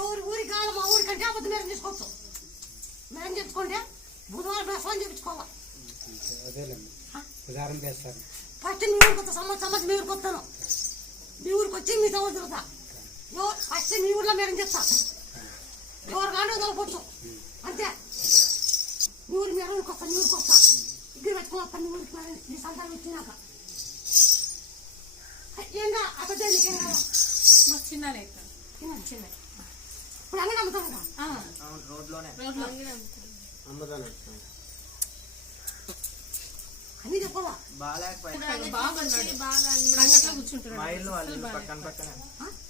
ఊరికి కాదు మా ఊరికంటే అబద్ధం మేరం తీసుకోవచ్చు. మేరం తెచ్చుకుంటే బుధవారం ప్రసవం చేయించుకోవాలి. ఫస్ట్ మీ ఊరికి వస్తా, సంవత్సరం మీ ఊరికి వస్తాను. మీ ఊరికి వచ్చి మీ సంవత్సరం తిరుగుతా. ఫస్ట్ మీ ఊర్లో మేరం చేస్తా. ఎవరు కానీ వదలవచ్చు అంతే. మీ ఊరి మేరం ఊరికి వస్తా, మీ ఊరికి వస్తా. ఇక్కడ పెట్టుకోవాలి. మీ ఊరికి మేరం నీ సంతానం ఇచ్చినాక ఏంగా అబద్ధం నీకేం కదా మా చిన్న చిన్న ఇప్పుడు అంగడి అమ్ముతాను కదా అన్ని చెప్పాలా. మా ఇల్లు వాళ్ళు పక్కన పక్కనే.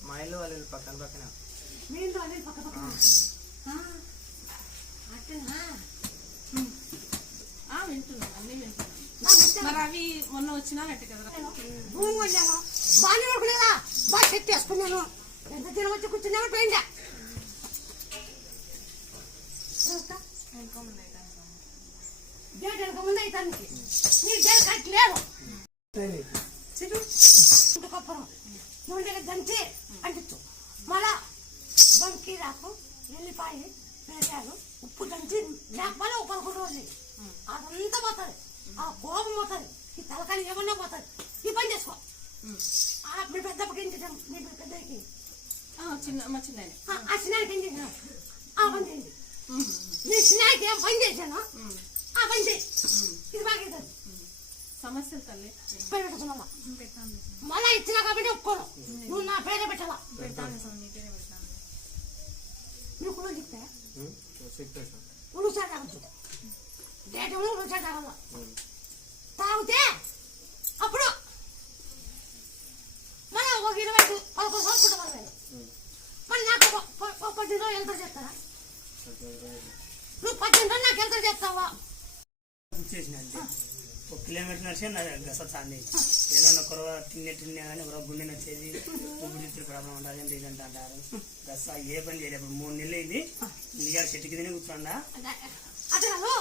మా ఇల్లు వాళ్ళు పక్కన పక్కనే. మీ ఇంట్లో అన్ని పక్క పక్కన అట్టేనా వింటున్నాను, అన్ని వింటున్నాను. మరి అవి మొన్న వచ్చినానట్టు కదా భూమి కొన్నాను బాగానే పడుకునేదా బాగా చెట్టు వేసుకున్నాను. ఎంత దినం వచ్చి కూర్చున్నాను పోయిందా డేట్ వెనక ముందు అయితే నీ డేట్ కట్టలేదు. కొప్పరం నూనె దంచి అంటించు. మళ్ళా బంకి రాకు ఎల్లిపాయ మిరకాయలు ఉప్పు దంచి లేకపోతే ఒక 11 రోజులు అదంతా పోతుంది. ఆ కోపం పోతుంది. ఈ తలకాయలు ఏమన్నా పోతుంది. ఈ పని చేసుకో. మీ పెద్దప్పకి ఏం చేసాం? మీ పెద్దకి మా చిన్న ఆ చిన్నానికి ఏం చేసాను? ఆ పని చేయండి. నీ చిన్నానికి ఏం పని చేశాను ఆ పని చేయి. ఇది బాగా సమస్యలు తల్లి పేరు పెట్టుకున్నా మళ్ళా ఇచ్చినా కాబట్టి ఒప్పుకోను. నువ్వు నా పేరే పెట్టాలా. నువ్వు కూడా చెప్తే ఉలుసా తాగచ్చు. డేట్ ఉలుసా తాగల. తాగితే అప్పుడు మళ్ళీ ఒక 20-11 సంవత్సరాలు పడలేదు. మళ్ళీ నాకు 18 రోజులు ఎంత చేస్తారా? నువ్వు 18 రోజులు నాకు ఎంత చేస్తావా? ఒక కిలోమీటర్ నడిచి గసొచ్చాండి. ఏదన్నా కొరవ తిన్నా కానీ ఒక గుండె నచ్చేది ఊపిరితిత్తులు ప్రాబ్లం ఉండాలి అంటే ఇదంతా అంటారు. గస ఏ పని చేయలేదు. 3 నెలలు అయింది. నిజాలు చెట్టుకి తిని కూర్చోండా. అదే కాదు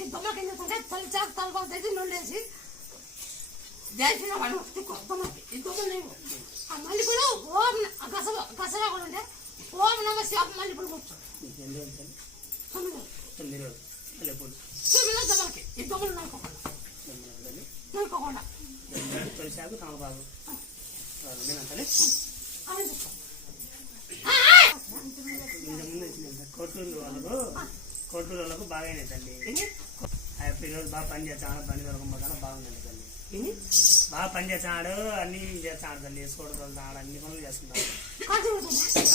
ఈ బొమ్మకి ఏం చేస్తుంటే తల్లి చాకు తలపాలు తెచ్చి నూనెసి దేశం వాడు బొమ్మకి ఈ బొమ్మలు లేవు. ఆ మల్లెపూలు ఓం గసరా కూడా ఉంటే ఓం నమ శివ మల్లెపూలు కూర్చో. 9 రోజులు 9 రోజులు మల్లెపూలు 9 రోజులు దొమ్మలకి ఈ దొమ్మలు నడుకోకుండా తొలిసాకు తమలపాకు నేనంటే కోటూరు వాళ్ళకు బాగా అయినాయి తల్లి. ఈరోజు బాగా పని చేస్తాడు. బండి దొరకకుండా బాగుందండి తల్లి. బాగా పని చేస్తాడు. అన్ని చేస్తాడు తల్లి. వేసుకోవడం అన్ని పనులు చేస్తున్నాడు.